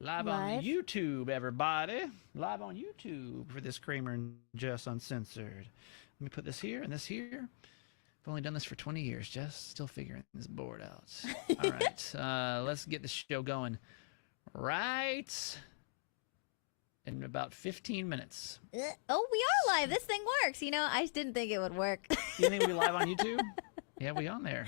Live on YouTube, everybody. Live on YouTube for this Kramer and Jess Uncensored. Let me put this here and this here. I've only done this for 20 years, Jess. Still figuring this board out. All right, let's get the show going right in about 15 minutes. Oh, we are live. This thing works. You know, I just didn't think it would work. You think we live on YouTube? Yeah, we on there.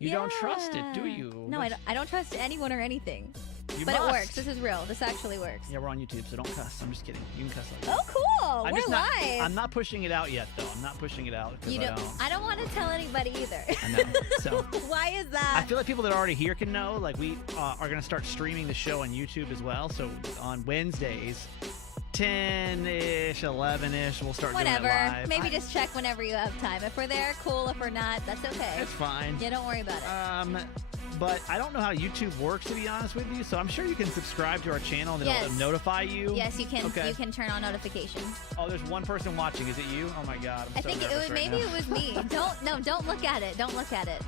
You don't trust it, do you? No, I don't trust anyone or anything. You but must. it works. This is real. This actually works. Yeah, we're on YouTube, so don't cuss. I'm just kidding. You can cuss like Oh, cool. We're live. I'm not pushing it out yet, though. I'm not pushing it out. I don't want to tell anybody either. I know. So why is that? I feel like people that are already here can know. Like, we are going to start streaming the show on YouTube as well. So on Wednesdays, 10-ish, 11-ish, we'll start doing it live. Maybe just check whenever you have time. If we're there, cool. If we're not, that's okay. It's fine. Yeah, don't worry about it. But I don't know how YouTube works, to be honest with you. So I'm sure you can subscribe to our channel and it'll notify you. Yes, you can. Okay. You can turn on notifications. Oh, there's one person watching. Is it you? Oh my God. I think it was maybe it was me. Don't look at it. Don't look at it.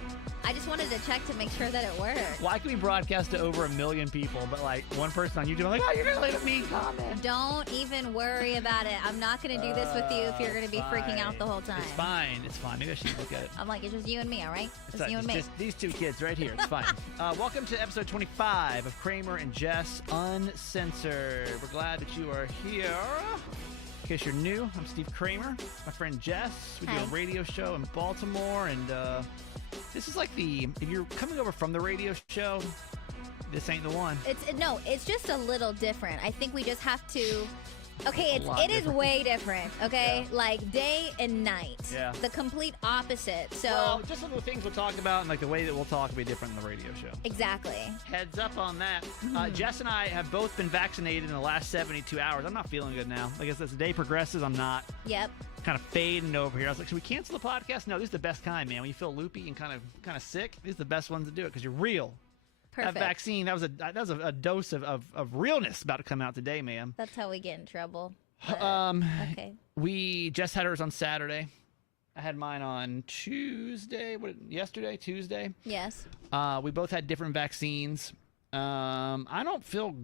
I just wanted to check to make sure that it worked. Why can we broadcast to over 1 million people, but like one person on YouTube, I'm like, oh, you're gonna leave a mean comment. Don't even worry about it. I'm not gonna do this with you if you're gonna be freaking out the whole time. It's fine. It's fine. Maybe I should look at it. I'm like, it's just you and me, all right? Just you and me. Just these two kids right here. It's fine. Welcome to episode 25 of Kramer and Jess Uncensored. We're glad that you are here. In case you're new, I'm Steve Kramer. My friend Jess. We do a radio show in Baltimore, and this is like if you're coming over from the radio show, this ain't the one. It's just a little different. I think we just have to. Okay, it is way different. Okay, like day and night. Yeah. The complete opposite. So. Well, just some of the things we'll talk about and like the way that we'll talk will be different in the radio show. Exactly. Heads up on that. Jess and I have both been vaccinated in the last 72 hours. I'm not feeling good now. Like as the day progresses, I'm not. Yep. Kind of fading over here. I was like, should we cancel the podcast? No, this is the best kind, man. When you feel loopy and kind of sick, these are the best ones to do it because you're real. Perfect. That vaccine, that was a dose of realness about to come out today, man. That's how we get in trouble. Okay. We just had ours on Saturday. I had mine on Tuesday. Tuesday. Yes. We both had different vaccines. I don't feel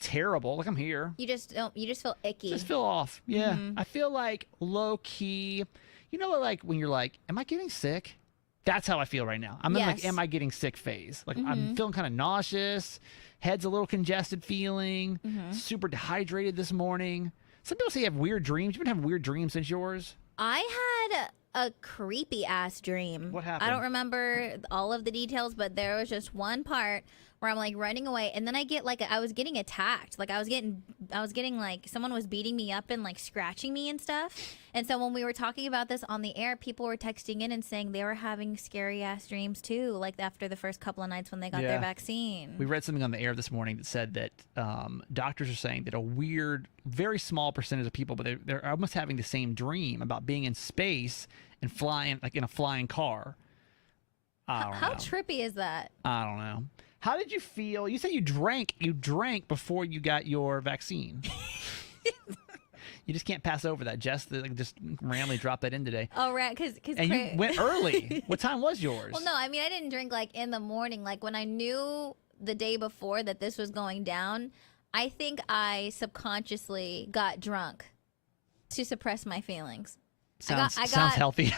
terrible. Like I'm here. You just feel icky. Just feel off. Yeah. I feel like low key. You know, like when you're like, am I getting sick? That's how I feel right now. I'm in like, am I getting sick phase? Like I'm feeling kind of nauseous, head's a little congested feeling, super dehydrated this morning. Some people say you have weird dreams. You've been having weird dreams since yours? I had a creepy ass dream. What happened? I don't remember all of the details, but there was just one part where I'm like running away, and then I get like I was getting attacked. Like I was getting like someone was beating me up and like scratching me and stuff. And so when we were talking about this on the air, people were texting in and saying they were having scary ass dreams too, like after the first couple of nights when they got their vaccine. We read something on the air this morning that said that doctors are saying that a weird, very small percentage of people, but they're almost having the same dream about being in space and flying, like in a flying car. I don't know. How trippy is that? I don't know. How did you feel? You said you drank before you got your vaccine. You just can't pass over that. Jess just randomly dropped that in today. Oh, right. And you went early. What time was yours? Well, no, I mean, I didn't drink like in the morning. Like when I knew the day before that this was going down, I think I subconsciously got drunk to suppress my feelings. Sounds healthy.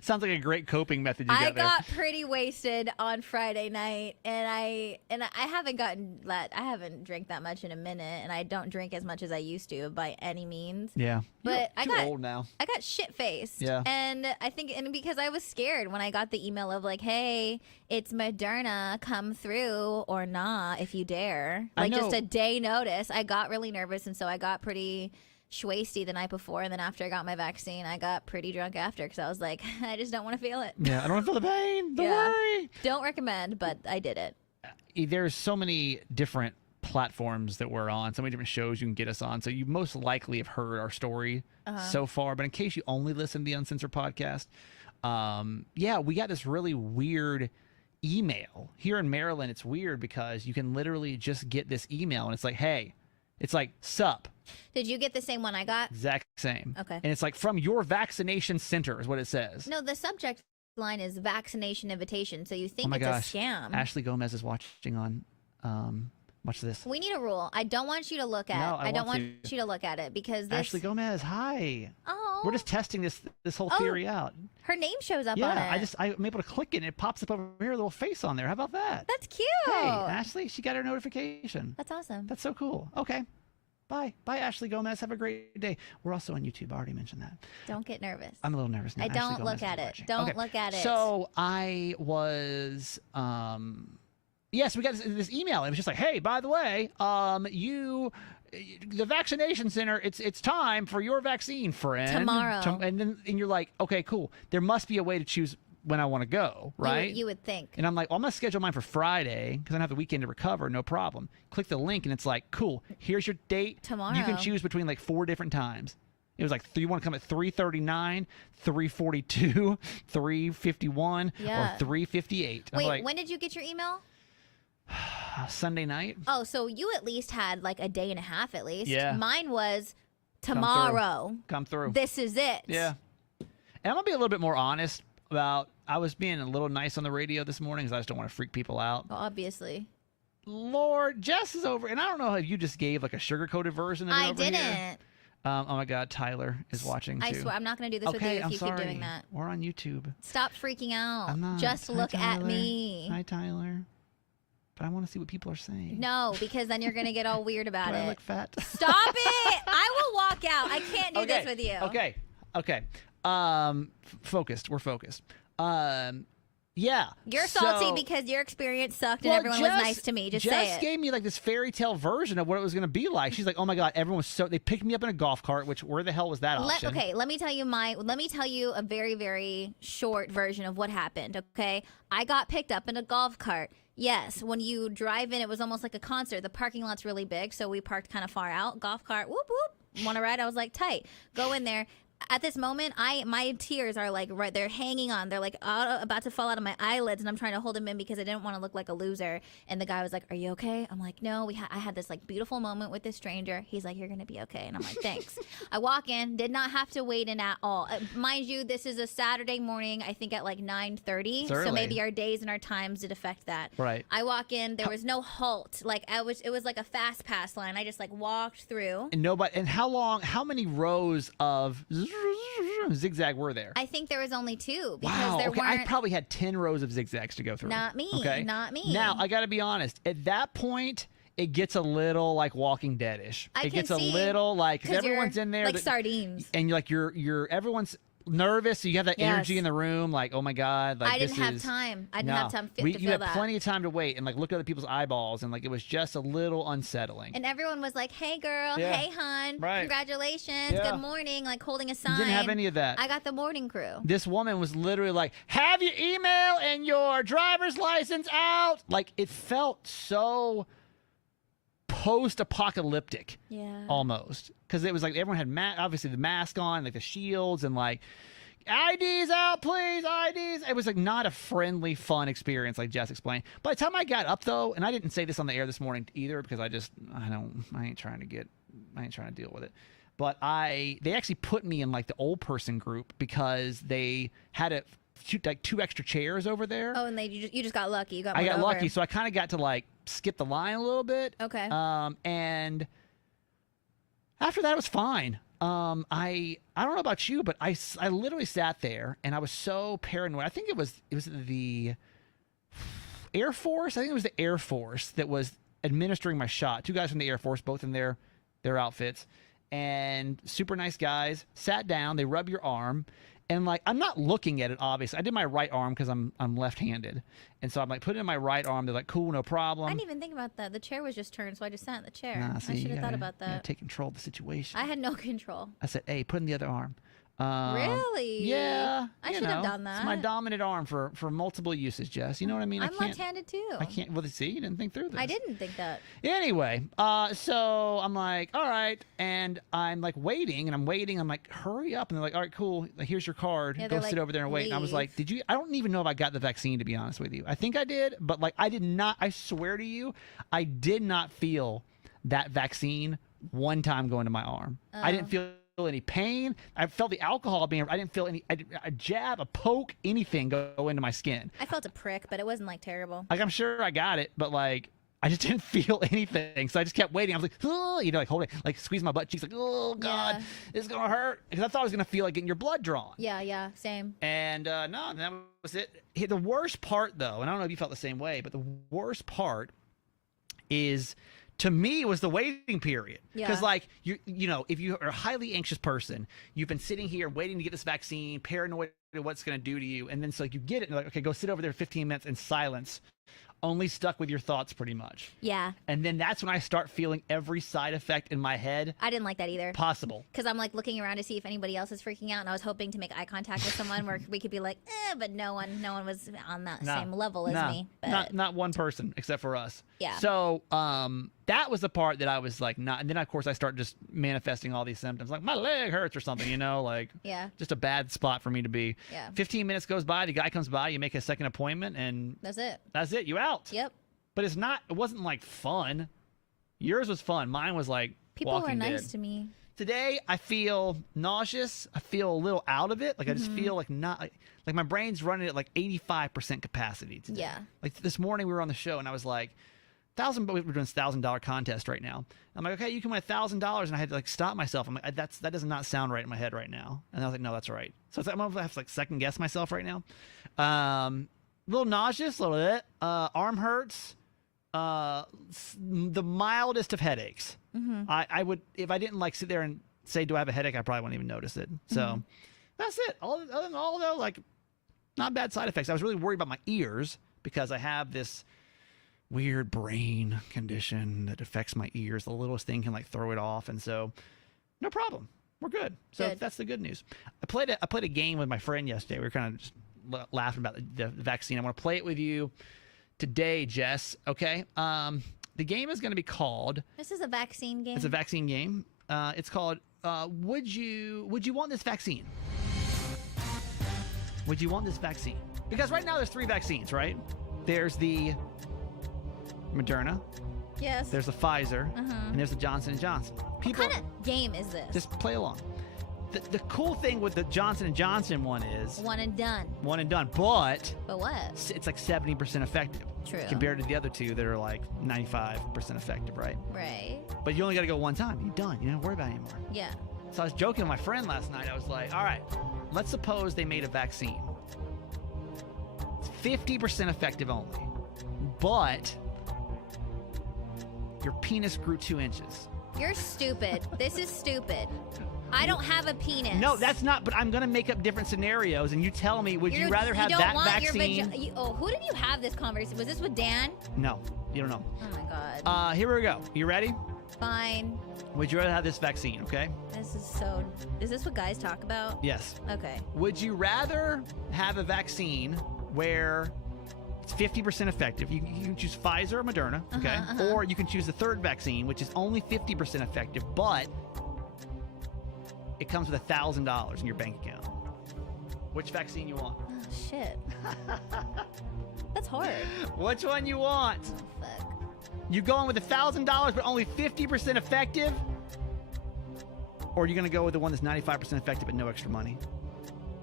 Sounds like a great coping method you got there. I got pretty wasted on Friday night, and I haven't drank that much in a minute, and I don't drink as much as I used to by any means. Yeah. But you're old now. I got shit-faced. Yeah. And I think because I was scared when I got the email of like, hey, it's Moderna, come through or not if you dare. Like just a day notice. I got really nervous, and so I got pretty schwasty the night before, and then after I got my vaccine, I got pretty drunk after because I was like, I just don't want to feel it. Yeah, I don't want to feel the pain. Don't worry. Don't recommend, but I did it. There's so many different platforms that we're on, so many different shows you can get us on, so you most likely have heard our story so far, but in case you only listen to the Uncensored podcast, we got this really weird email. Here in Maryland, it's weird because you can literally just get this email, and it's like, hey, it's like, sup. Did you get the same one I got? Exact same. Okay. And it's like from your vaccination center is what it says. No, the subject line is vaccination invitation, so you think it's a scam. Ashley Gomez is watching on Watch this. We need a rule. I don't want you to look at. No, I don't want you to look at it because this. Ashley Gomez, hi. Oh. We're just testing this whole theory out. Her name shows up on it. Yeah, I'm able to click it and it pops up over here, a little face on there. How about that? That's cute. Hey, Ashley, she got her notification. That's awesome. That's so cool. Okay. Bye, Ashley Gomez. Have a great day. We're also on YouTube. I already mentioned that. Don't get nervous. I'm a little nervous now. I don't look at it. Don't look at it. So I was, yes, we got this email. It was just like, hey, by the way, the vaccination center, it's time for your vaccine, friend. Tomorrow. And you're like, okay, cool. There must be a way to choose when I want to go, right? You would think. And I'm like, well, I'm going to schedule mine for Friday because I don't have the weekend to recover. No problem. Click the link and it's like, cool. Here's your date. Tomorrow. You can choose between like 4 different times. It was like, you want to come at 3:39, 3:42, 3:51, or 3:58. Wait, when did you get your email? Sunday night. Oh, so you at least had like a day and a half at least. Yeah. Mine was tomorrow. Come through. This is it. Yeah. And I'm going to be a little bit more honest about, I was being a little nice on the radio this morning because I just don't want to freak people out. Well, obviously. Lord, Jess is over, and I don't know if you just gave like a sugar-coated version of it over didn't. here. Oh my God, Tyler is watching too. I swear, I'm not going to do this with you if you keep doing that. We're on YouTube. Stop freaking out. I'm not. Just look at me. Hi, Tyler. But I want to see what people are saying. No, because then you're going to get all weird about Do it. I look fat? Stop it! I will walk out. I can't do this with you. Okay. Focused. We're focused. Yeah. You're salty because your experience sucked and everyone was nice to me. Just say it. Jess gave me like this fairy tale version of what it was going to be like. She's like, "Oh my God, everyone was so." They picked me up in a golf cart. Which where the hell was that option? Okay, let me tell you a very, very short version of what happened. Okay, I got picked up in a golf cart. Yes, when you drive in, it was almost like a concert. The parking lot's really big, so we parked kind of far out. Golf cart, whoop whoop. Want to ride? I was like, tight. Go in there. At this moment, my tears are like right. They're hanging on. They're like about to fall out of my eyelids, and I'm trying to hold them in because I didn't want to look like a loser. And the guy was like, "Are you okay?" I'm like, "No." I had this like beautiful moment with this stranger. He's like, "You're gonna be okay," and I'm like, "Thanks." I walk in, did not have to wait in at all. Mind you, this is a Saturday morning. I think at like 9:30. So maybe our days and our times did affect that. Right. I walk in. There was no halt. Like it was like a fast pass line. I just like walked through. And nobody. And how many rows of zigzag were there? I think there was only 2 because there weren't. I probably had 10 rows of zigzags to go through. Not me. Okay? Not me. Now, I got to be honest. At that point, it gets a little like Walking Dead-ish. It gets a little like, because everyone's in there. Like sardines. And everyone's nervous, so you have that energy in the room, like, oh my God, like I didn't have time. I didn't have time to you feel had that. plenty of time to wait and like look at other people's eyeballs, and like it was just a little unsettling. And everyone was like, "Hey girl, hey hon, congratulations, good morning," like holding a sign. You didn't have any of that. I got the morning crew. This woman was literally like, "Have your email and your driver's license out." Like it felt so post-apocalyptic, almost, because it was like everyone had obviously the mask on, like the shields, and like IDs out, please, IDs. It was like not a friendly, fun experience, like Jess explained. By the time I got up though, and I didn't say this on the air this morning either, because I ain't trying to deal with it. But they actually put me in like the old person group because they had like 2 extra chairs over there. Oh, and you just got lucky. I got lucky, so I kind of got to like skip the line a little bit. Okay. And after that, it was fine. I don't know about you, but I literally sat there and I was so paranoid. I think it was the Air Force. I think it was the Air Force that was administering my shot. 2 guys from the Air Force, both in their outfits, and super nice guys. Sat down. They rub your arm. And like, I'm not looking at it, obviously. I did my right arm because I'm left-handed. And so I'm like, put it in my right arm. They're like, cool, no problem. I didn't even think about that. The chair was just turned, so I just sat in the chair. Nah, see, I should have thought about that. Take control of the situation. I had no control. I said, hey, put in the other arm. Really? Yeah. I should have done that. It's my dominant arm for multiple uses, Jess. You know what I mean? I'm left-handed too. I can't. Well, see, you didn't think through this. I didn't think that. Anyway, so I'm like, all right, and I'm like waiting, and I'm waiting. I'm like, hurry up, and they're like, all right, cool. Here's your card. Yeah, Go like, sit over there and wait. And I was like, did you? I don't even know if I got the vaccine, to be honest with you. I think I did, but like, I did not. I swear to you, I did not feel that vaccine one time go into my arm. I didn't feel any pain. I felt the alcohol being. I didn't feel a jab, a poke, anything go into my skin. I felt a prick, but it wasn't like terrible. Like, I'm sure I got it, but like, I just didn't feel anything. So I just kept waiting. I was like, oh, like holding, like squeezing my butt cheeks, like, oh God, it's going to hurt. Because I thought I was going to feel like getting your blood drawn. Yeah, same. And no, that was it. The worst part, though, and I don't know if you felt the same way, but the worst part is, to me, was the waiting period. Because, like, you know, if you are a highly anxious person, you've been sitting here waiting to get this vaccine, paranoid of what's going to do to you, and then so like, you get it, and you're like, okay, go sit over there 15 minutes in silence, only stuck with your thoughts pretty much. Yeah. And then that's when I start feeling every side effect in my head. I didn't like that either. Possible. Because I'm like looking around to see if anybody else is freaking out, and I was hoping to make eye contact with someone where we could be like, but no one was on that same level as me. But not one person except for us. Yeah. So that was the part that I was like not, and then of course I start just manifesting all these symptoms, like my leg hurts or something, you know, like just a bad spot for me to be. Yeah. 15 minutes goes by, the guy comes by, you make a second appointment, and that's it. That's it. You out. Yep. But it wasn't like fun. Yours was fun. Mine was like people Walking were nice Dead. to me. Today I feel nauseous. I feel a little out of it. Like I just feel like not like my brain's running at like 85% capacity today. Yeah. Like this morning we were on the show and I was like, we're doing this $1,000 contest right now. I'm like, okay, you can win $1,000, and I had to like stop myself. I'm like, that does not sound right in my head right now. And I was like, no, that's right. So it's like, I'm gonna have to like second guess myself right now. A little nauseous, a little bit. Arm hurts. The mildest of headaches. I would, if I didn't like sit there and say, do I have a headache, I probably wouldn't even notice it. So that's it. Other than all though, like not bad side effects. I was really worried about my ears because I have this weird brain condition that affects my ears. The littlest thing can like throw it off, and so no problem. We're good. So that's the good news. I played a game with my friend yesterday. We were kind of just laughing about the vaccine. I want to play it with you today, Jess. Okay. The game is going to be called. This is a vaccine game. It's a vaccine game. It's called. Would you want this vaccine? Would you want this vaccine? Because right now there's 3 vaccines, right? There's the Moderna. Yes. There's the Pfizer. And there's the Johnson & Johnson. People, what kind of game is this? just play along. The cool thing with the Johnson & Johnson one is one and done. One and done, but what? it's like 70% effective. True. Compared to the other 2 that are like 95% effective, right? Right. But you only got to go one time. You're done. You don't have to worry about it anymore. Yeah. So I was joking with my friend last night. I was like, all right, let's suppose they made a vaccine. It's 50% effective only, but your penis grew 2 inches. You're stupid. This is stupid. I don't have a penis. No, that's not. But I'm gonna make up different scenarios, and you tell me, would you rather have that vaccine? Who did you have this conversation? Was this with Dan? No, you don't know. Oh my God. Here we go. You ready? Fine. Would you rather have this vaccine? Okay. Is this what guys talk about? Yes. Okay. Would you rather have a vaccine where it's 50% effective? You can choose Pfizer or Moderna, okay? Or you can choose the third vaccine, which is only 50% effective, but it comes with $1,000 in your bank account. Which vaccine you want? Oh, shit. That's hard. Which one you want? Oh, fuck. You going with $1,000 but only 50% effective? Or are you going to go with the one that's 95% effective but no extra money?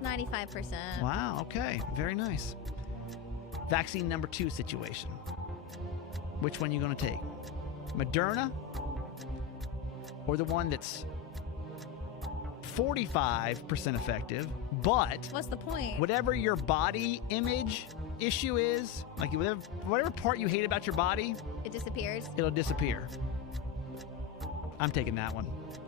95%. Wow, okay. Very nice. Vaccine number 2 situation. Which one are you going to take? Moderna or the one that's 45% effective, but what's the point? Whatever your body image issue is, like whatever part you hate about your body, it disappears. It'll disappear. I'm taking that one.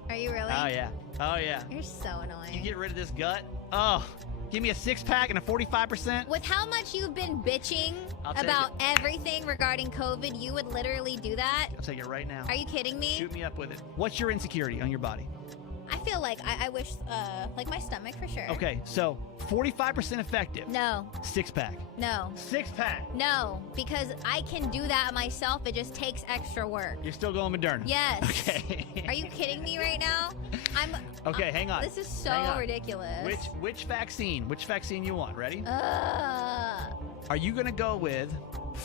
Are you really? Oh yeah. Oh yeah. You're so annoying. You get rid of this gut. Oh, give me a 6-pack and a 45%. With how much you've been bitching about everything regarding COVID, you would literally do that? I'll take it right now. Are you kidding me? Shoot me up with it. What's your insecurity on your body? I feel like I wish, like my stomach for sure. Okay, so 45% effective. No. 6-pack. No. 6-pack. No, because I can do that myself. It just takes extra work. You're still going Moderna? Yes. Okay. Are you kidding me right now? Okay, hang on. This is so ridiculous. Which vaccine? Which vaccine you want? Ready? Are you gonna go with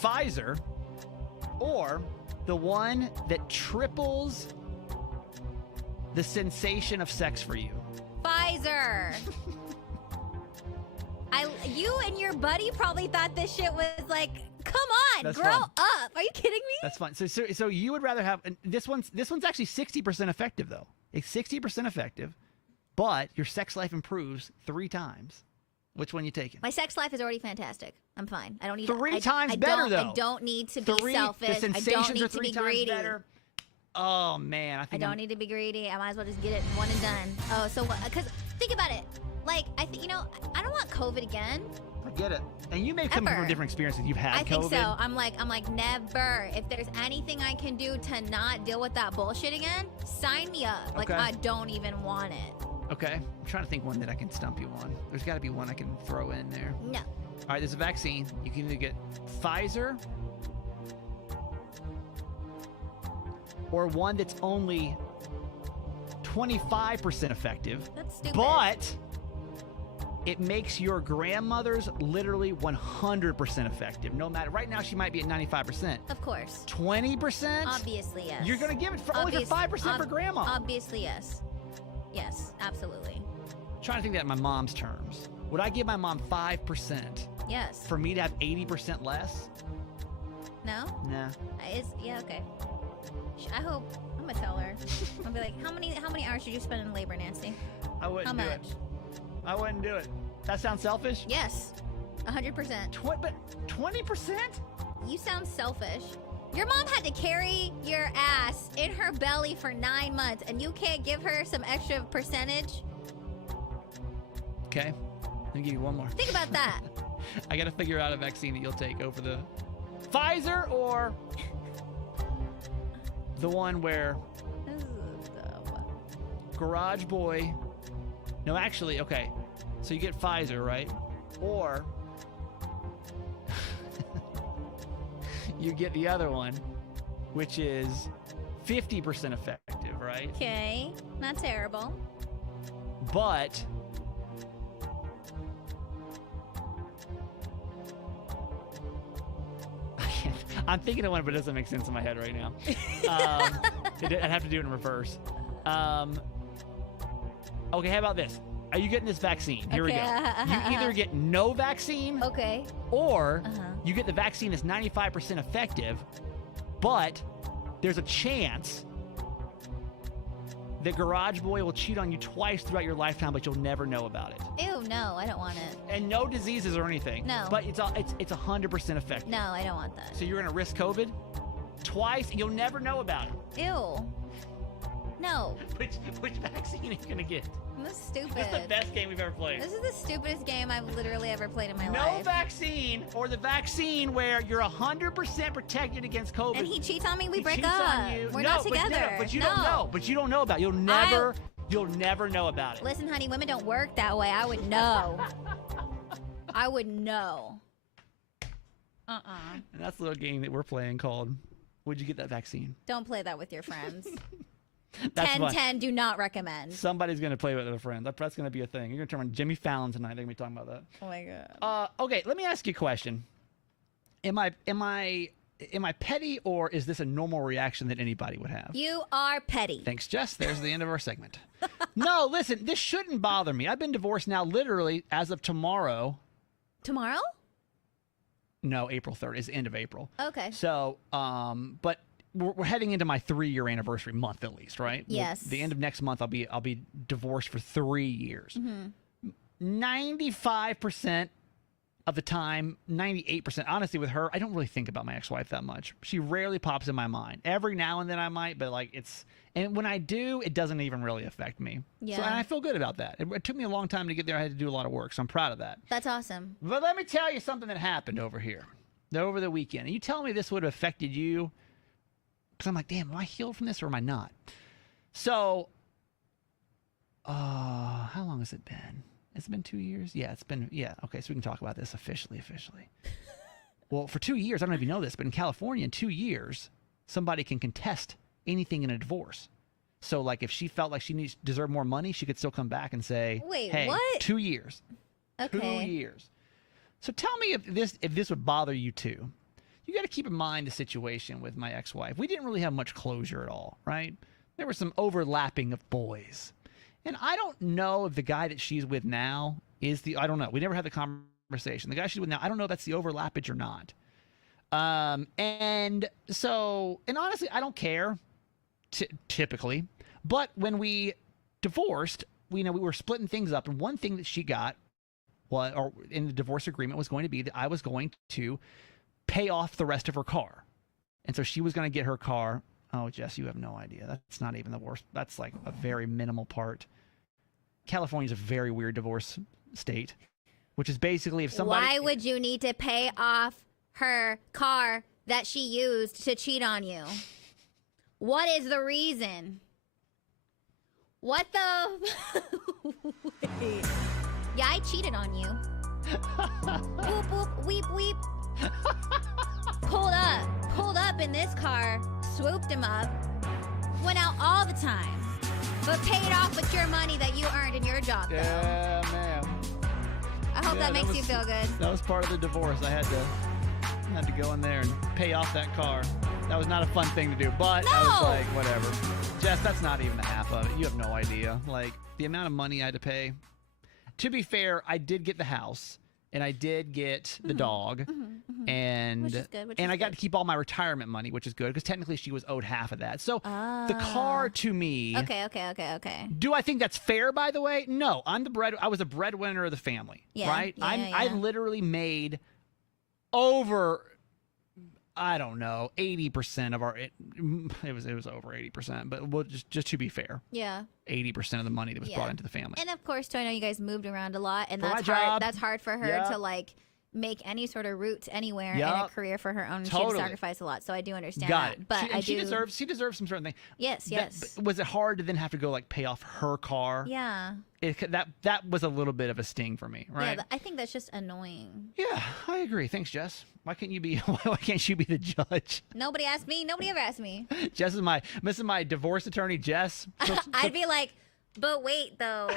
Pfizer or the one that triples the sensation of sex for you? Pfizer. You and your buddy probably thought this shit was like Come on, That's grow fun. up. Are you kidding me? That's fine. So you would rather have this one's actually 60% effective though. It's 60% effective, but your sex life improves 3 times. Which one you taking? My sex life is already fantastic. I'm fine. I don't need 3 times better though. I don't need to be The selfish. I don't sensations need are to 3 be times greedy. better. Oh man, I don't need to be greedy. I might as well just get it one and done. Oh, so because think about it. Like I think I don't want COVID again. I get it. And you may come from different experiences. You've had I COVID. think so. I'm like never. If there's anything I can do to not deal with that bullshit again, sign me up. Like Okay. I don't even want it. Okay. I'm trying to think one that I can stump you on. There's got to be one I can throw in there. No. All right, there's a vaccine. You can either get Pfizer or one that's only 25% effective. That's stupid. But it makes your grandmother's literally 100% effective. No matter, right now she might be at 95%. Of course. 20%? Obviously, yes. You're going to give it for only for 5% for grandma. Obviously, yes. Yes, absolutely. Trying to think that in my mom's terms. Would I give my mom 5% Yes. for me to have 80% less? No? Nah. Yeah, okay. I hope. I'm gonna tell her. I'll be like, how many hours did you spend in labor, Nancy? I wouldn't How do much? it. I wouldn't do it. That sounds selfish? Yes. 100%. But 20%? You sound selfish. Your mom had to carry your ass in her belly for 9 months, and you can't give her some extra percentage? Okay. Let me give you one more. Think about that. I got to figure out a vaccine that you'll take over the Pfizer or the one where This is dumb. Garage Boy. No, actually, okay. So you get Pfizer, right? Or you get the other one, which is 50% effective, right? Okay, not terrible. But I'm thinking of one, but it doesn't make sense in my head right now. I'd have to do it in reverse. Okay, how about this? Are you getting this vaccine? Here we go. You either get no vaccine, Okay. or you get the vaccine that's 95% effective, but there's a chance that Garage Boy will cheat on you twice throughout your lifetime, but you'll never know about it. Ew, no, I don't want it. And no diseases or anything. No. But it's 100% effective. No, I don't want that. So you're gonna risk COVID twice, and you'll never know about it. Ew. No. Which vaccine are you gonna get? This is stupid. This is the best game we've ever played. This is the stupidest game I've literally ever played in my No life. vaccine, or the vaccine where you're 100% protected against COVID. And he cheats on me, we He break cheats up. on you. We're No, not together. But you don't know. But you don't know about it. You'll never know about it. Listen, honey, women don't work that way. I would know. I would know. And that's the little game that we're playing called Would You Get That Vaccine? Don't play that with your friends. That's 10-10, do not recommend. Somebody's going to play with it with a friend. That's going to be a thing. You're going to turn on Jimmy Fallon tonight. They're going to be talking about that. Oh my god. Okay, let me ask you a question. Am I petty, or is this a normal reaction that anybody would have? You are petty. Thanks, Jess. There's the end of our segment. No, listen, this shouldn't bother me. I've been divorced now literally as of tomorrow. Tomorrow? No, April 3rd is the end of April. Okay. So, but we're heading into my 3-year anniversary month at least, right? Yes. The end of next month, I'll be divorced for 3 years. 95% of the time, 98%, honestly, with her, I don't really think about my ex-wife that much. She rarely pops in my mind. Every now and then I might, but and when I do, it doesn't even really affect me. Yeah. So, and I feel good about that. It took me a long time to get there. I had to do a lot of work, so I'm proud of that. That's awesome. But let me tell you something that happened over the weekend. And you tell me this would have affected you, because I'm like, damn, am I healed from this or am I not? So, how long has it been? It's been 2 years? Yeah, okay, so we can talk about this officially. Well, for 2 years, I don't know if you know this, but in California, in 2 years, somebody can contest anything in a divorce. So, like, if she felt like she deserved more money, she could still come back and say, Wait, hey, what? 2 years. Okay. 2 years. So tell me if this would bother you too. You got to keep in mind the situation with my ex-wife. We didn't really have much closure at all, right? There was some overlapping of boys. And I don't know if the guy that she's with now I don't know. We never had the conversation. The guy she's with now, I don't know if that's the overlappage or not. And honestly, I don't care typically, but when we divorced, we were splitting things up, and one thing that she got or in the divorce agreement was going to be that I was going to pay off the rest of her car. And so she was going to get her car. Oh, Jess, you have no idea. That's not even the worst. That's like a very minimal part. California's a very weird divorce state, which is basically if somebody... Why would you need to pay off her car that she used to cheat on you? What is the reason? What the... Wait. Yeah, I cheated on you. Boop, boop, weep, weep. Pulled up in this car, swooped him up, went out all the time, but paid off with your money that you earned in your job, though. Yeah, ma'am. I hope that makes you feel good. That was part of the divorce. I had to go in there and pay off that car. That was not a fun thing to do, but I was like, whatever. Jess, that's not even the half of it. You have no idea. Like, the amount of money I had to pay. To be fair, I did get the house, and I did get the dog, and Which is good, I got to keep all my retirement money, which is good, because technically she was owed half of that. So the car to me... Okay. Do I think that's fair, by the way? No. I was a breadwinner of the family, right? I literally made over... I don't know, 80% of it was over 80%, but we'll just to be fair. Yeah. 80% of the money that was brought into the family. And of course, too, I know you guys moved around a lot, and for that's hard. That's hard for her to like make any sort of roots anywhere in a career for her own. And she had to sacrifice a lot, so I do understand that. But she deserves some certain thing. Yes. Was it hard to then have to go like pay off her car? Yeah. That was a little bit of a sting for me, right? Yeah, I think that's just annoying. Yeah, I agree. Thanks, Jess. Why can't you be the judge? Nobody asked me. Nobody ever asked me. Jess is my divorce attorney, Jess. I'd be like, but wait though.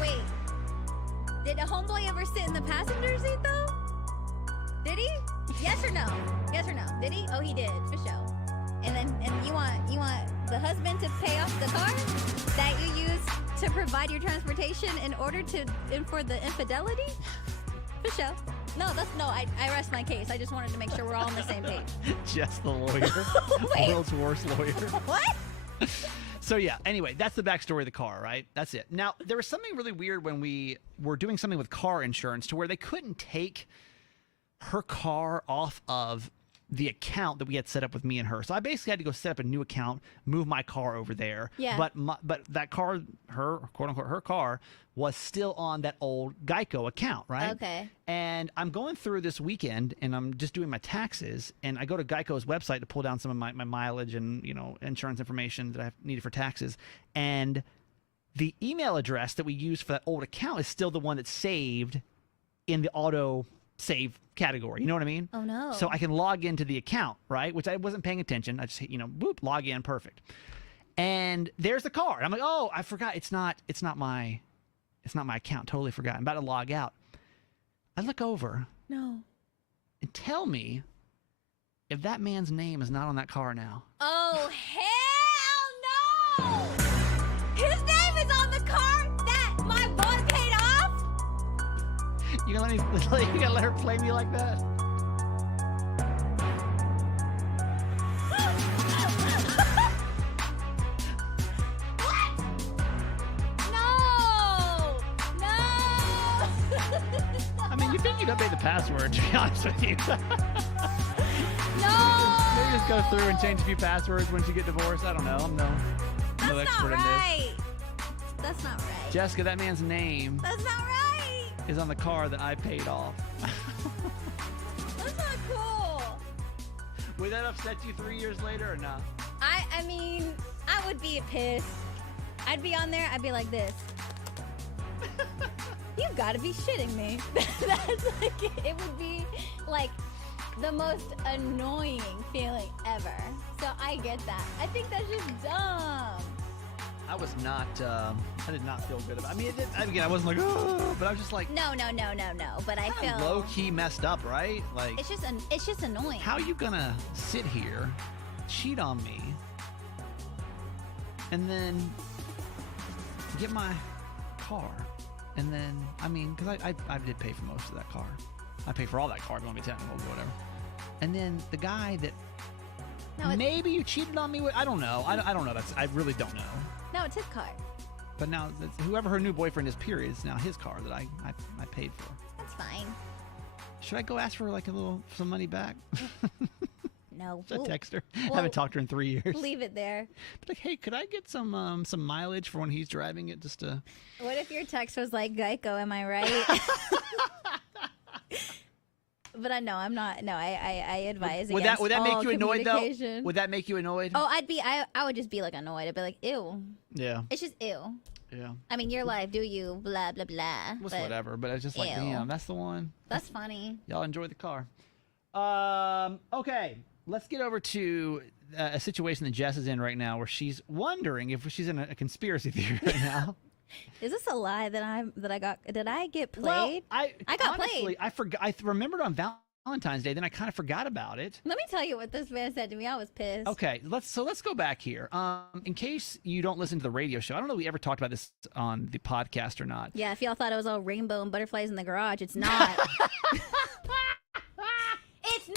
Wait. Did a homeboy ever sit in the passenger seat though? Did he? Yes or no? Yes or no? Did he? Oh, he did for sure. And you want the husband to pay off the car that you use to provide your transportation in order for the infidelity? For sure. I rest my case. I just wanted to make sure we're all on the same page. Jess the lawyer. World's worst lawyer. What? So yeah, anyway, that's the backstory of the car, right? That's it. Now, there was something really weird when we were doing something with car insurance to where they couldn't take her car off of the account that we had set up with me and her. So I basically had to go set up a new account, move my car over there. Yeah. But that car, her quote unquote her car, was still on that old Geico account, right? Okay. And I'm going through this weekend and I'm just doing my taxes, and I go to Geico's website to pull down some of my mileage and insurance information that I needed for taxes. And the email address that we used for that old account is still the one that's saved in the auto save category. You know what I mean? Oh no. So I can log into the account, right? Which I wasn't paying attention. I just hit, boop, log in, perfect. And there's the car. I'm like, oh, I forgot. It's not my account. Totally forgot. I'm about to log out. I look over. No. And tell me if that man's name is not on that car now. Oh, hell no! His name is on the car that my boy paid off? You gonna let her play me like that? You think you'd update the password, to be honest with you. No! Maybe just go through and change a few passwords once you get divorced. I don't know. I'm no expert in this. That's not right. Jessica, that man's name That's not right. is on the car that I paid off. That's not cool. Would that upset you 3 years later or not? I mean, I would be pissed. I'd be on there. I'd be like this. You've got to be shitting me. That's like, it would be like the most annoying feeling ever. So I get that. I think that's just dumb. I did not feel good about it. I mean, I wasn't like, oh, but I was just like, no. But I feel low key messed up, right? Like, it's just annoying. How are you gonna sit here, cheat on me, and then get my car? And then, I mean, because I did pay for most of that car. I pay for all that car. If you want to be technical or whatever. And then the guy that maybe you cheated on me with, I don't know. I don't know. I really don't know. No, it's his car. But now, whoever her new boyfriend is, period, is now his car that I paid for. That's fine. Should I go ask for like some money back? No. Should I text her? I haven't talked to her in 3 years. Leave it there. But like, hey, could I get some mileage for when he's driving it? Just to. What if your text was like Geico? Am I right? But I know I'm not. No, I advise would against that make you annoyed though? communication. Would that make you annoyed? Oh, I would just be like annoyed. I'd be like, ew. Yeah. It's just ew. Yeah. I mean, your life, do you? Blah blah blah. Well, it's whatever. But it's just like, ew. damn, that's the one. That's funny. Y'all enjoy the car. Okay, let's get over to a situation that Jess is in right now, where she's wondering if she's in a conspiracy theory right now. Is this a lie that I got? Did I get played? Well, I got honestly, played. I forgot. I remembered on Valentine's Day, then I kind of forgot about it. Let me tell you what this man said to me. I was pissed. Okay, let's go back here. In case you don't listen to the radio show, I don't know if we ever talked about this on the podcast or not. Yeah, if y'all thought it was all rainbow and butterflies in the garage, it's not. It's not.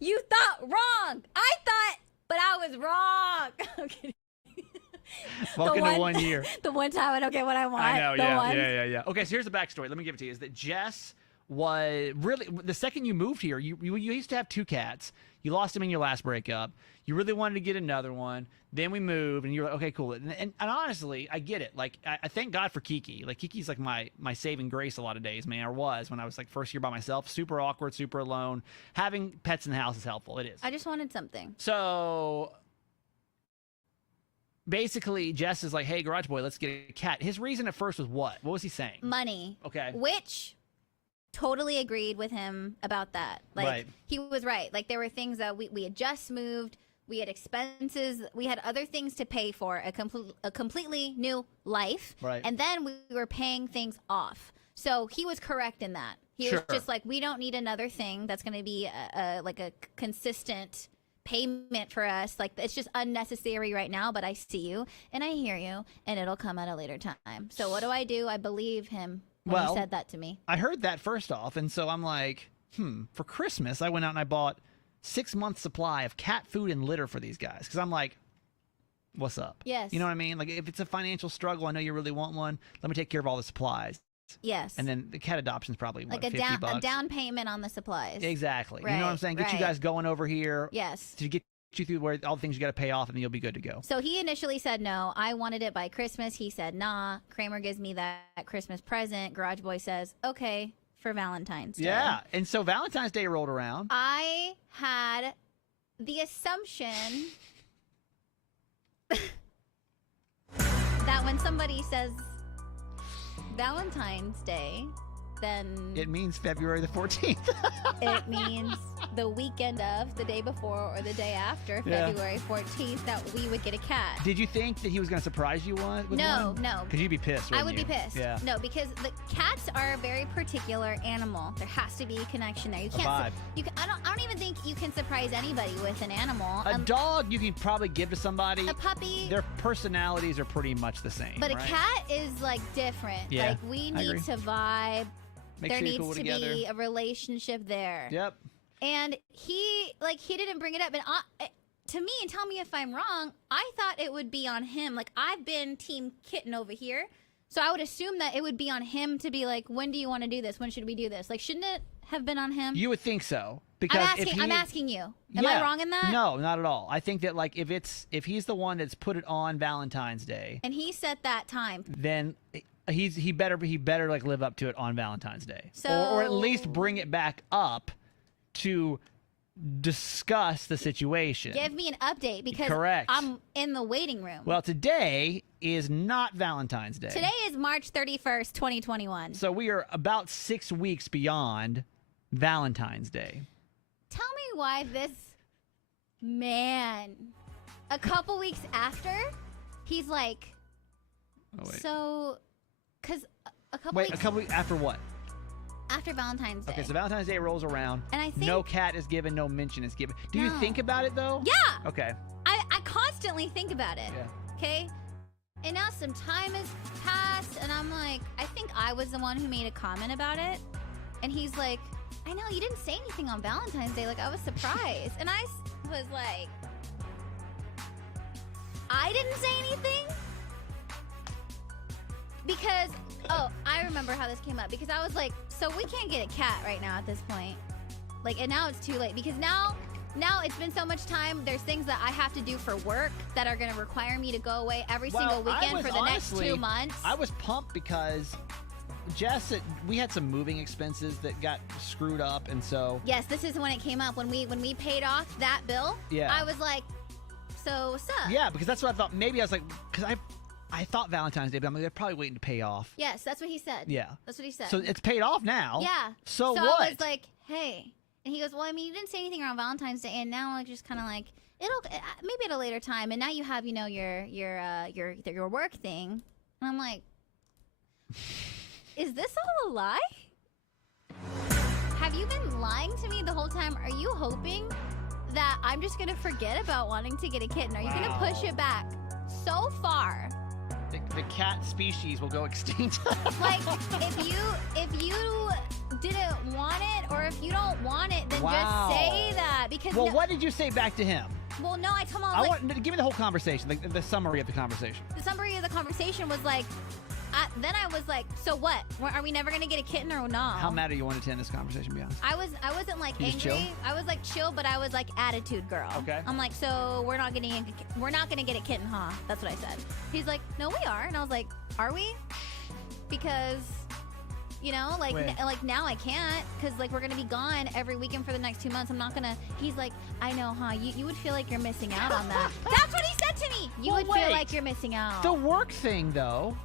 You thought wrong. I thought, but I was wrong. Okay. Welcome to 1 year. The one time I don't get what I want. I know, the one. yeah. Okay, so here's the backstory. Let me give it to you. Is that Jess was really, the second you moved here, you used to have 2 cats. You lost them in your last breakup. You really wanted to get another one. Then we moved, and you're like, okay, cool. And honestly, I get it. Like, I thank God for Kiki. Like, Kiki's like my saving grace a lot of days, man, or was when I was like first year by myself. Super awkward, super alone. Having pets in the house is helpful. It is. I just wanted something. So basically, Jess is like, hey, garage boy, let's get a cat. His reason at first was what? What was he saying? Money. Okay. Which totally agreed with him about that. Like, right. He was right. Like, there were things that we had just moved. We had expenses. We had other things to pay for, a completely new life. Right. And then we were paying things off. So he was correct in that. He was just like, we don't need another thing that's going to be like a consistent payment for us. Like, it's just unnecessary right now, but I see you and I hear you, and it'll come at a later time. So what do? I believe him when he said that to me. I heard that first off, and so I'm like, for Christmas, I went out and I bought 6 months supply of cat food and litter for these guys, because I'm like, what's up? Yes. You know what I mean? Like, if it's a financial struggle, I know you really want one, let me take care of all the supplies. Yes. And then the cat adoption's probably like what, a down payment on the supplies. Exactly. Right, you know what I'm saying? Get you guys going over here. Yes. To get you through where all the things you got to pay off, and then you'll be good to go. So he initially said no. I wanted it by Christmas. He said nah. Kramer gives me that Christmas present. Garage Boy says okay for Valentine's Day. Yeah. And so Valentine's Day rolled around. I had the assumption that when somebody says Valentine's Day, then it means February the 14th. It means the weekend of, the day before, or the day after February 14th that we would get a cat. Did you think that he was going to surprise you with one? No. Because you'd be pissed, I would you? be pissed. Yeah. No, because the cats are a very particular animal. There has to be a connection there. You can't. vibe. I don't even think you can surprise anybody with an animal. A dog you can probably give to somebody. A puppy. Their personalities are pretty much the same. But right? a cat is like different. Yeah, Like, we need to vibe. Make there sure needs you're cool to together. be a relationship there. Yep. And he didn't bring it up. And to me, and tell me if I'm wrong, I thought it would be on him. Like, I've been Team Kitten over here. So I would assume that it would be on him to be like, when do you want to do this? When should we do this? Like, shouldn't it have been on him? You would think so. Because I'm asking you. Am I wrong in that? No, not at all. I think that, like, if he's the one that's put it on Valentine's Day, and he set that time, then he better like live up to it on Valentine's Day. So, or at least bring it back up to discuss the situation. Give me an update, because Correct. I'm in the waiting room. Well, today is not Valentine's Day. Today is March 31st, 2021. So we are about 6 weeks beyond Valentine's Day. Tell me why this man, a couple weeks after, he's like, so, because a couple weeks after what? after Valentine's Day. Okay, so Valentine's Day rolls around. And I think no cat is given, no mention is given. Do you No. think about it though? Yeah. Okay. I constantly think about it. Yeah. Okay? And now some time has passed, and I'm like, I think I was the one who made a comment about it. And he's like, I know, you didn't say anything on Valentine's Day. Like, I was surprised. And I was like, I didn't say anything? Because, oh, I remember how this came up. Because I was like, so we can't get a cat right now at this point. Like, and now it's too late. Because now it's been so much time. There's things that I have to do for work that are going to require me to go away every single weekend for the next 2 months. I was pumped because Jess, we had some moving expenses that got screwed up, and so yes, this is when it came up when we paid off that bill. Yeah, I was like, so what's up? Yeah, because that's what I thought. Maybe I was like, because I thought Valentine's Day, but I'm like, they're probably waiting to pay off. Yes, that's what he said. Yeah, that's what he said. So it's paid off now. Yeah. So what? I was like, hey. And he goes, well, I mean, you didn't say anything around Valentine's Day, and now I'm just kind of like, maybe at a later time, and now you have, your work thing, and I'm like, is this all a lie? Have you been lying to me the whole time? Are you hoping that I'm just gonna forget about wanting to get a kitten? Are you gonna push it back so far? The cat species will go extinct. Like, if you didn't want it, or if you don't want it, then just say that. Because what did you say back to him? Well, no, I told him give me the whole conversation, like the summary of the conversation. The summary of the conversation was like, then I was like, so what? Are we never gonna get a kitten or no? How mad are you wanted to end this conversation? Be honest. I wasn't like angry. Chill? I was like chill, but I was like attitude girl. Okay. I'm like, so we're not gonna get a kitten, huh? That's what I said. He's like, no, we are, and I was like, are we? Because, like now I can't, because like we're gonna be gone every weekend for the next 2 months. I'm not gonna. He's like, I know, huh? You would feel like you're missing out on that. That's what he said to me. You would feel like you're missing out. The work thing, though.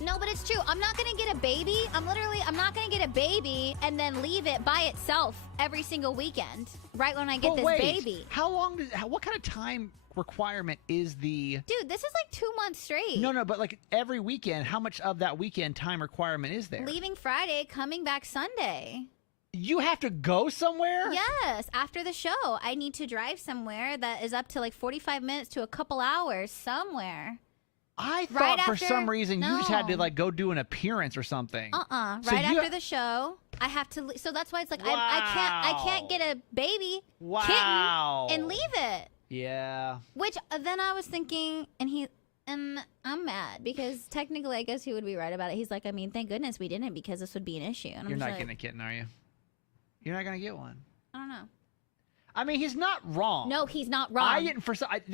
No, but it's true. I'm not going to get a baby. I'm not going to get a baby and then leave it by itself every single weekend right when I get this baby. How long what kind of time requirement is the... Dude, this is like 2 months straight. No, but like every weekend, how much of that weekend time requirement is there? Leaving Friday, coming back Sunday. You have to go somewhere? Yes, after the show. I need to drive somewhere that is up to like 45 minutes to a couple hours somewhere. I thought for some reason you just had to like go do an appearance or something. Right after the show, I have to. So that's why it's like I can't get a baby kitten and leave it. Yeah. Which then I was thinking, and I'm mad because technically I guess he would be right about it. He's like, I mean, thank goodness we didn't, because this would be an issue. And You're not getting a kitten, are you? You're not gonna get one. I don't know. I mean, he's not wrong. No, he's not wrong. I didn't.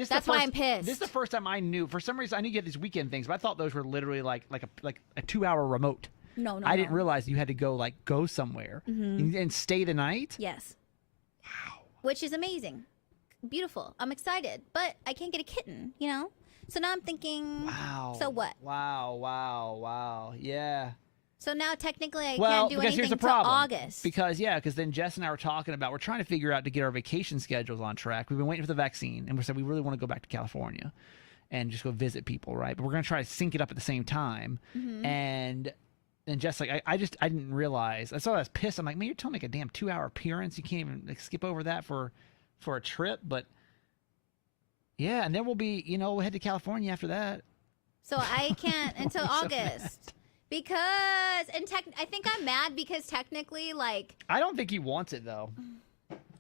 That's why I'm pissed. This is the first time I knew. For some reason, I knew you had these weekend things, but I thought those were literally like a 2-hour remote. No. I didn't realize you had to go somewhere and stay the night. Yes. Wow. Which is amazing, beautiful. I'm excited, but I can't get a kitten. So now I'm thinking. Wow. So what? Wow. Yeah. So now technically I can't do anything until August. Because then Jess and I were talking about, we're trying to figure out to get our vacation schedules on track. We've been waiting for the vaccine, and we said we really want to go back to California and just go visit people, right? But we're going to try to sync it up at the same time. And Jess, like, I didn't realize. That's why I was pissed. I'm like, man, you're telling me like a damn 2-hour appearance. You can't even like skip over that for a trip. But yeah, and then we'll we'll head to California after that. So I can't until August. Because, I think I'm mad because technically, like... I don't think he wants it, though.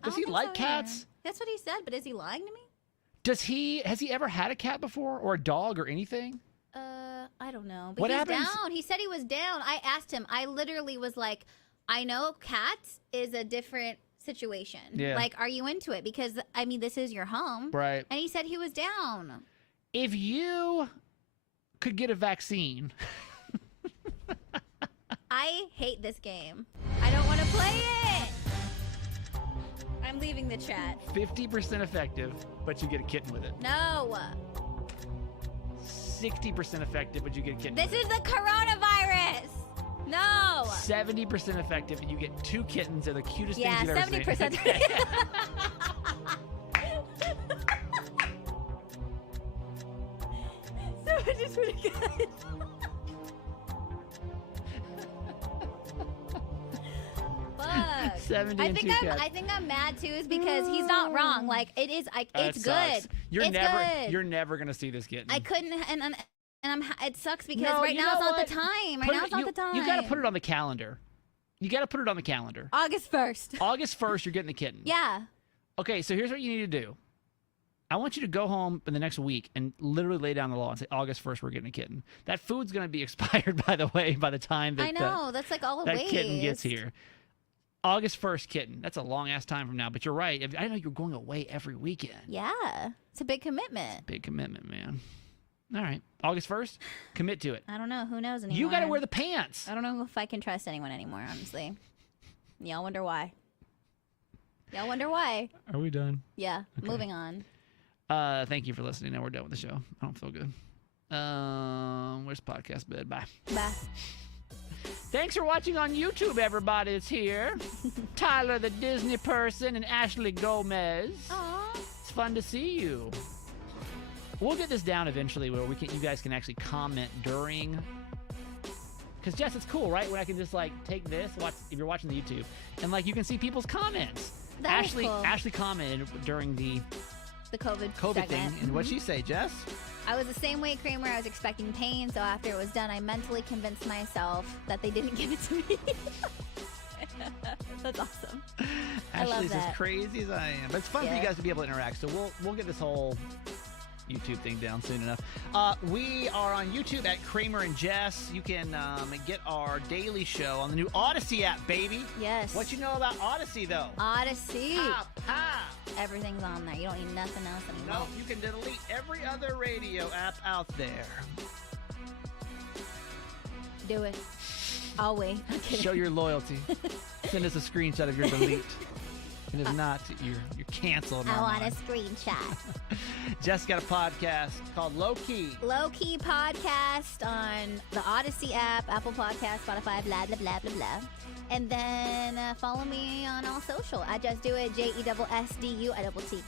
Does he like cats? That's what he said, but is he lying to me? Has he ever had a cat before, or a dog, or anything? I don't know. But he's down. He said he was down. I asked him. I literally was like, I know cats is a different situation. Yeah. Like, are you into it? Because, I mean, this is your home. Right. And he said he was down. If you could get a vaccine... I hate this game. I don't want to play it. I'm leaving the chat. 50% effective, but you get a kitten with it. No. 60% effective, but you get a kitten with it. This is the coronavirus. No. 70% effective, and you get 2 kittens. They're the cutest things you've ever seen. 70%. So much is pretty good. I think I'm mad too, is because he's not wrong. Like, it is, it's good. You're never gonna see this kitten. I couldn't, and And it sucks because No, right you now know it's not what? the time. Right Put now it- it's not the time. You got to put it on the calendar. You got to put it on the calendar. August 1st. August 1st, you're getting the kitten. Yeah. Okay, so here's what you need to do. I want you to go home in the next week and literally lay down the law and say, August 1st, we're getting a kitten. That food's going to be expired, by the way, by the time that I know. That's like all a that waste. kitten gets here. August 1st, kitten. That's a long-ass time from now, but you're right. I know you're going away every weekend. Yeah. It's a big commitment. Big commitment, man. All right. August 1st, commit to it. I don't know. Who knows anymore? You got to wear the pants. I don't know if I can trust anyone anymore, honestly. Y'all wonder why. Y'all wonder why. Are we done? Yeah. Okay. Moving on. Thank you for listening. Now we're done with the show. I don't feel good. Where's podcast bed? Bye. Bye. Thanks for watching on YouTube, everybody. It's here. Tyler the Disney person and Ashley Gomez. Aw. It's fun to see you. We'll get this down eventually where you guys can actually comment during. Because Jess, it's cool, right? When I can just like take this, if you're watching the YouTube, and like you can see people's comments. That is cool. Ashley commented during the COVID thing, segment. and what'd she say, Jess? I was the same way, Kramer. I was expecting pain, so after it was done, I mentally convinced myself that they didn't give it to me. That's awesome. I love Ashley's that. as crazy as I am. But it's fun for you Yeah. guys to be able to interact. So we'll get this whole YouTube thing down soon enough. We are on YouTube at Kramer and Jess. You can get our daily show on the new Odyssey app, baby. Yes. What you know about Odyssey, though? Odyssey. Ha! Everything's on there. You don't need nothing else anymore. No, you can delete every other radio app out there. Do it. I'll wait. I'm kidding. Show your loyalty. Send us a screenshot of your delete. And if not, you're canceled. I want a online. screenshot. Jess got a podcast called Low Key. Low Key Podcast on the Odyssey app, Apple Podcast, Spotify, blah, blah, blah, blah, blah. And then follow me on all social. I just do it, JESSDUITT.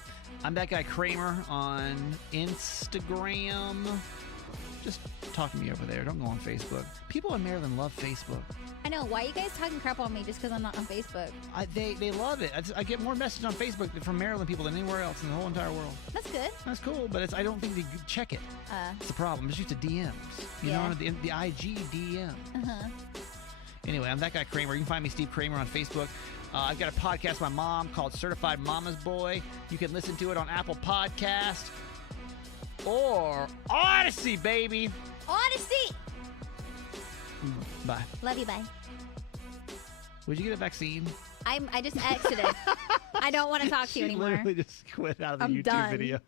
I'm that guy Kramer on Instagram. Just talk to me over there. Don't go on Facebook. People in Maryland love Facebook. I know. Why are you guys talking crap on me just because I'm not on Facebook? They love it. I get more messages on Facebook from Maryland people than anywhere else in the whole entire world. That's good. That's cool, but I don't think they check it. It's the problem. It's used to DMs. You Yeah. know, the IG DM. Uh-huh. Anyway, I'm that guy Kramer. You can find me, Steve Kramer, on Facebook. I've got a podcast with my mom called Certified Mama's Boy. You can listen to it on Apple Podcast or Odyssey, baby. Odyssey! Bye. Love you, bye. Would you get a vaccine? I just exited. I don't want to talk to you She anymore. literally just quit out of the I'm YouTube done. video.